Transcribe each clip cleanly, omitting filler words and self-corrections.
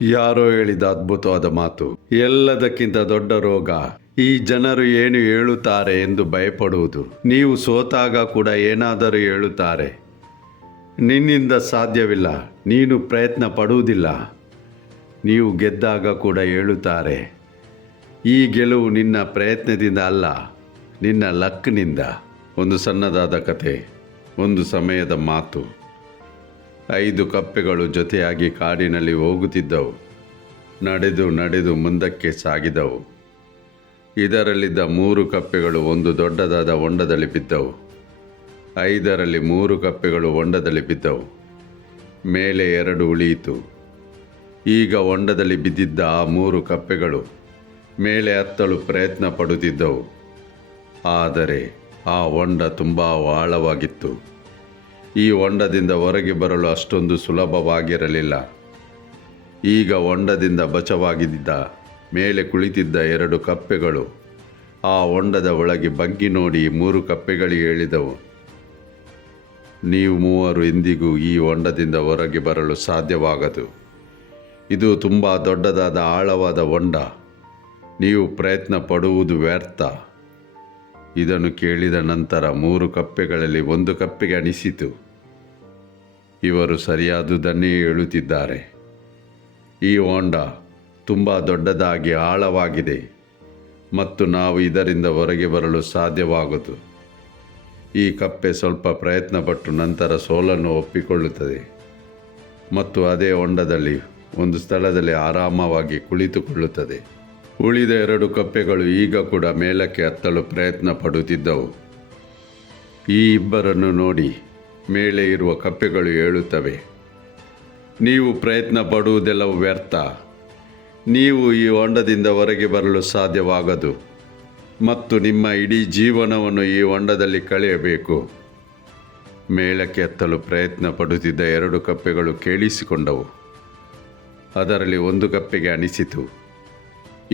ಯಾರೋ ಹೇಳಿದ ಅದ್ಭುತವಾದ ಮಾತು. ಎಲ್ಲದಕ್ಕಿಂತ ದೊಡ್ಡ ರೋಗ ಈ ಜನರು ಏನು ಹೇಳುತ್ತಾರೆ ಎಂದು ಭಯಪಡುವುದು. ನೀವು ಸೋತಾಗ ಕೂಡ ಏನಾದರೂ ಹೇಳುತ್ತಾರೆ, ನಿನ್ನಿಂದ ಸಾಧ್ಯವಿಲ್ಲ, ನೀನು ಪ್ರಯತ್ನ ಪಡುವುದಿಲ್ಲ. ನೀವು ಗೆದ್ದಾಗ ಕೂಡ ಹೇಳುತ್ತಾರೆ, ಈ ಗೆಲುವು ನಿನ್ನ ಪ್ರಯತ್ನದಿಂದ ಅಲ್ಲ, ನಿನ್ನ ಲಕ್ನಿಂದ. ಒಂದು ಸಣ್ಣದಾದ ಕತೆ. ಒಂದು ಸಮಯದ ಮಾತು. 5 ಕಪ್ಪೆಗಳು ಜೊತೆಯಾಗಿ ಕಾಡಿನಲ್ಲಿ ಹೋಗುತ್ತಿದ್ದವು. ನಡೆದು ನಡೆದು ಮುಂದಕ್ಕೆ ಸಾಗಿದವು. ಇದರಲ್ಲಿದ್ದ 3 ಕಪ್ಪೆಗಳು ಒಂದು ದೊಡ್ಡದಾದ ಹೊಂಡದಲ್ಲಿ ಬಿದ್ದವು. 5ರಲ್ಲಿ 3 ಕಪ್ಪೆಗಳು ಹೊಂಡದಲ್ಲಿ ಬಿದ್ದವು. ಮೇಲೆ 2 ಉಳಿಯಿತು. ಈಗ ಹೊಂಡದಲ್ಲಿ ಬಿದ್ದಿದ್ದ ಆ 3 ಕಪ್ಪೆಗಳು ಮೇಲೆ ಹತ್ತಲು ಪ್ರಯತ್ನ ಪಡುತ್ತಿದ್ದವು. ಆದರೆ ಆ ಹೊಂಡ ತುಂಬ ಆಳವಾಗಿತ್ತು. ಈ ಹೊಂಡದಿಂದ ಹೊರಗೆ ಬರಲು ಅಷ್ಟೊಂದು ಸುಲಭವಾಗಿರಲಿಲ್ಲ. ಈಗ ಹೊಂಡದಿಂದ ಬಚಾವಾಗಿದ್ದ ಮೇಲೆ ಕುಳಿತಿದ್ದ 2 ಕಪ್ಪೆಗಳು ಆ ಹೊಂಡದ ಒಳಗೆ ಬಗ್ಗಿ ನೋಡಿ 3 ಕಪ್ಪೆಗಳಿಗೆ ಹೇಳಿದವು, ನೀವು 3 ಎಂದಿಗೂ ಈ ಹೊಂಡದಿಂದ ಹೊರಗೆ ಬರಲು ಸಾಧ್ಯವಾಗದು. ಇದು ತುಂಬ ದೊಡ್ಡದಾದ ಆಳವಾದ ಹೊಂಡ. ನೀವು ಪ್ರಯತ್ನ ಪಡುವುದು ವ್ಯರ್ಥ. ಇದನ್ನು ಕೇಳಿದ ನಂತರ 3 ಕಪ್ಪೆಗಳಲ್ಲಿ 1 ಕಪ್ಪೆಗೆ ಅನಿಸಿತು, ಇವರು ಸರಿಯಾದುದನ್ನೇ ಹೇಳುತ್ತಿದ್ದಾರೆ. ಈ ಹೊಂಡ ತುಂಬ ದೊಡ್ಡದಾಗಿ ಆಳವಾಗಿದೆ ಮತ್ತು ನಾವು ಇದರಿಂದ ಹೊರಗೆ ಬರಲು ಸಾಧ್ಯವಾಗದು. ಈ ಕಪ್ಪೆ ಸ್ವಲ್ಪ ಪ್ರಯತ್ನಪಟ್ಟು ನಂತರ ಸೋಲನ್ನು ಒಪ್ಪಿಕೊಳ್ಳುತ್ತದೆ ಮತ್ತು ಅದೇ ಹೊಂಡದಲ್ಲಿ ಒಂದು ಸ್ಥಳದಲ್ಲಿ ಆರಾಮವಾಗಿ ಕುಳಿತುಕೊಳ್ಳುತ್ತದೆ. ಉಳಿದ 2 ಕಪ್ಪೆಗಳು ಈಗ ಕೂಡ ಮೇಲಕ್ಕೆ ಹತ್ತಲು ಪ್ರಯತ್ನ ಪಡುತ್ತಿದ್ದವು. ಈ ಇಬ್ಬರನ್ನು ನೋಡಿ ಮೇಲೆ ಇರುವ ಕಪ್ಪೆಗಳು ಹೇಳುತ್ತವೆ, ನೀವು ಪ್ರಯತ್ನ ಪಡುವುದೆಲ್ಲವೂ ವ್ಯರ್ಥ. ನೀವು ಈ ಹೊಂಡದಿಂದ ಹೊರಗೆ ಬರಲು ಸಾಧ್ಯವಾಗದು ಮತ್ತು ನಿಮ್ಮ ಇಡೀ ಜೀವನವನ್ನು ಈ ಹೊಂಡದಲ್ಲಿ ಕಳೆಯಬೇಕು. ಮೇಲಕ್ಕೆ ಹತ್ತಲು ಪ್ರಯತ್ನ ಪಡುತ್ತಿದ್ದ 2 ಕಪ್ಪೆಗಳು ಕೇಳಿಸಿಕೊಂಡವು. ಅದರಲ್ಲಿ 1 ಕಪ್ಪೆಗೆ ಅನಿಸಿತು,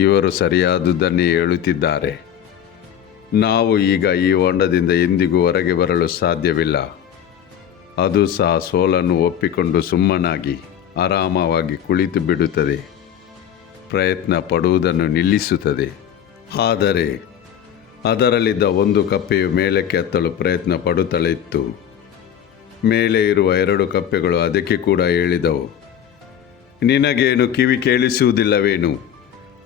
ಇವರು ಸರಿಯಾದುದನ್ನೇ ಹೇಳುತ್ತಿದ್ದಾರೆ. ನಾವು ಈಗ ಈ ಹೊಂಡದಿಂದ ಎಂದಿಗೂ ಹೊರಗೆ ಬರಲು ಸಾಧ್ಯವಿಲ್ಲ. ಅದು ಸಹ ಸೋಲನ್ನು ಒಪ್ಪಿಕೊಂಡು ಸುಮ್ಮನಾಗಿ ಆರಾಮವಾಗಿ ಕುಳಿತು ಬಿಡುತ್ತದೆ, ಪ್ರಯತ್ನ ಪಡುವುದನ್ನು ನಿಲ್ಲಿಸುತ್ತದೆ. ಆದರೆ ಅದರಲ್ಲಿದ್ದ 1 ಕಪ್ಪೆಯು ಮೇಲಕ್ಕೆ ಹತ್ತಲು ಪ್ರಯತ್ನ ಪಡುತ್ತಲೇ ಇತ್ತು. ಮೇಲೆ ಇರುವ 2 ಕಪ್ಪೆಗಳು ಅದಕ್ಕೆ ಕೂಡ ಹೇಳಿದವು, ನಿನಗೇನು ಕಿವಿ ಕೇಳಿಸುವುದಿಲ್ಲವೇನು?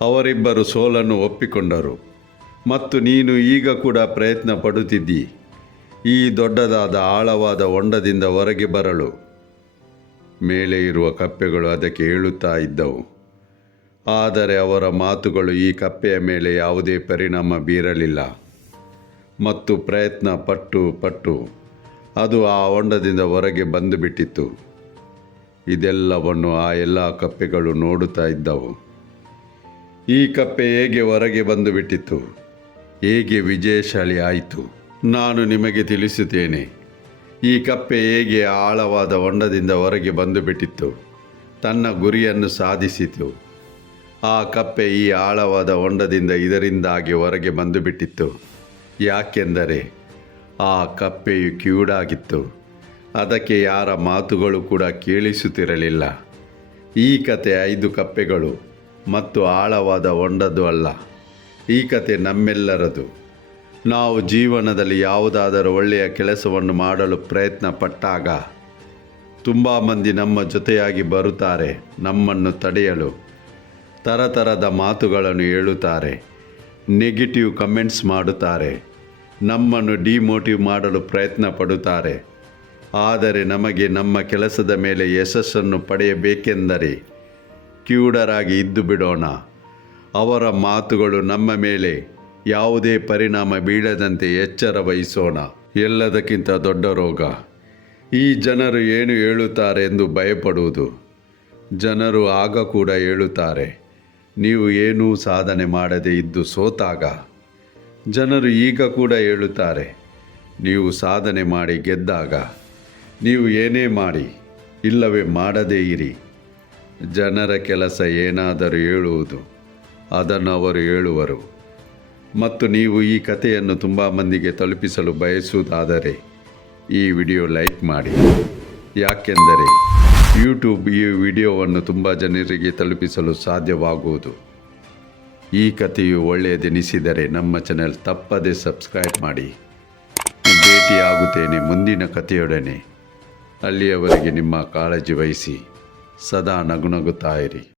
ಅವರಿಬ್ಬರು ಸೋಲನ್ನು ಒಪ್ಪಿಕೊಂಡರು ಮತ್ತು ನೀನು ಈಗ ಕೂಡ ಪ್ರಯತ್ನ ಪಡುತ್ತಿದ್ದಿ ಈ ದೊಡ್ಡದಾದ ಆಳವಾದ ಹೊಂಡದಿಂದ ಹೊರಗೆ ಬರಲು. ಮೇಲೆ ಇರುವ ಕಪ್ಪೆಗಳು ಅದಕ್ಕೆ ಹೇಳುತ್ತಾ ಇದ್ದವು. ಆದರೆ ಅವರ ಮಾತುಗಳು ಈ ಕಪ್ಪೆಯ ಮೇಲೆ ಯಾವುದೇ ಪರಿಣಾಮ ಬೀರಲಿಲ್ಲ ಮತ್ತು ಪ್ರಯತ್ನ ಪಟ್ಟು ಅದು ಆ ಹೊಂಡದಿಂದ ಹೊರಗೆ ಬಂದು ಬಿಟ್ಟಿತ್ತು. ಇದೆಲ್ಲವನ್ನು ಆ ಎಲ್ಲ ಕಪ್ಪೆಗಳು ನೋಡುತ್ತಾ ಇದ್ದವು. ಈ ಕಪ್ಪೆ ಹೇಗೆ ಹೊರಗೆ ಬಂದು ಬಿಟ್ಟಿತು, ಹೇಗೆ ವಿಜಯಶಾಲಿ ಆಯಿತು? ನಾನು ನಿಮಗೆ ತಿಳಿಸುತ್ತೇನೆ. ಈ ಕಪ್ಪೆ ಹೇಗೆ ಆಳವಾದ ಹೊಂಡದಿಂದ ಹೊರಗೆ ಬಂದು ಬಿಟ್ಟಿತ್ತು, ತನ್ನ ಗುರಿಯನ್ನು ಸಾಧಿಸಿತು. ಆ ಕಪ್ಪೆ ಈ ಆಳವಾದ ಹೊಂಡದಿಂದ ಇದರಿಂದಾಗಿ ಹೊರಗೆ ಬಂದು ಬಿಟ್ಟಿತ್ತು. ಯಾಕೆಂದರೆ ಆ ಕಪ್ಪೆಯು ಕಿವುಡಾಗಿತ್ತು. ಅದಕ್ಕೆ ಯಾರ ಮಾತುಗಳು ಕೂಡ ಕೇಳಿಸುತ್ತಿರಲಿಲ್ಲ. ಈ ಕತೆ 5 ಕಪ್ಪೆಗಳು ಮತ್ತು ಆಳವಾದ ಹೊಂಡದ್ದು ಅಲ್ಲ. ಈ ಕತೆ ನಮ್ಮೆಲ್ಲರದು. ನಾವು ಜೀವನದಲ್ಲಿ ಯಾವುದಾದರೂ ಒಳ್ಳೆಯ ಕೆಲಸವನ್ನು ಮಾಡಲು ಪ್ರಯತ್ನ ಪಟ್ಟಾಗ ತುಂಬ ಮಂದಿ ನಮ್ಮ ಜೊತೆಯಾಗಿ ಬರುತ್ತಾರೆ. ನಮ್ಮನ್ನು ತಡೆಯಲು ಥರದ ಮಾತುಗಳನ್ನು ಹೇಳುತ್ತಾರೆ, ನೆಗೆಟಿವ್ ಕಮೆಂಟ್ಸ್ ಮಾಡುತ್ತಾರೆ, ನಮ್ಮನ್ನು ಡಿಮೋಟಿವ್ ಮಾಡಲು ಪ್ರಯತ್ನ ಪಡುತ್ತಾರೆ. ಆದರೆ ನಮಗೆ ನಮ್ಮ ಕೆಲಸದ ಮೇಲೆ ಯಶಸ್ಸನ್ನು ಪಡೆಯಬೇಕೆಂದರೆ ಕಿವುಡರಾಗಿ ಇದ್ದು ಬಿಡೋಣ. ಅವರ ಮಾತುಗಳು ನಮ್ಮ ಮೇಲೆ ಯಾವುದೇ ಪರಿಣಾಮ ಬೀಳದಂತೆ ಎಚ್ಚರ ವಹಿಸೋಣ. ಎಲ್ಲದಕ್ಕಿಂತ ದೊಡ್ಡ ರೋಗ ಈ ಜನರು ಏನು ಹೇಳುತ್ತಾರೆ ಎಂದು ಭಯಪಡುವುದು. ಜನರು ಆಗ ಕೂಡ ಹೇಳುತ್ತಾರೆ, ನೀವು ಏನೂ ಸಾಧನೆ ಮಾಡದೇ ಇದ್ದು ಸೋತಾಗ. ಜನರು ಈಗ ಕೂಡ ಹೇಳುತ್ತಾರೆ, ನೀವು ಸಾಧನೆ ಮಾಡಿ ಗೆದ್ದಾಗ. ನೀವು ಏನೇ ಮಾಡಿ ಇಲ್ಲವೇ ಮಾಡದೇ ಇರಿ. ಜನರ ಕೆಲಸ ಏನಾದರೂ ಹೇಳುವುದು, ಅದನ್ನು ಅವರು ಹೇಳುವರು. ಮತ್ತು ನೀವು ಈ ಕಥೆಯನ್ನು ತುಂಬ ಮಂದಿಗೆ ತಲುಪಿಸಲು ಬಯಸುವುದಾದರೆ ಈ ವಿಡಿಯೋ ಲೈಕ್ ಮಾಡಿ. ಯಾಕೆಂದರೆ ಯೂಟ್ಯೂಬ್ ಈ ವಿಡಿಯೋವನ್ನು ತುಂಬ ಜನರಿಗೆ ತಲುಪಿಸಲು ಸಾಧ್ಯವಾಗುವುದು. ಈ ಕಥೆಯು ಒಳ್ಳೆಯದೆನಿಸಿದರೆ ನಮ್ಮ ಚಾನೆಲ್ ತಪ್ಪದೆ ಸಬ್ಸ್ಕ್ರೈಬ್ ಮಾಡಿ. ಭೇಟಿಯಾಗುತ್ತೇನೆ ಮುಂದಿನ ಕಥೆಯೊಡನೆ. ಅಲ್ಲಿಯವರೆಗೆ ನಿಮ್ಮ ಕಾಳಜಿ ವಹಿಸಿ ಸದಾ ನಗುನಗುತ್ತಾ ಇರಿ.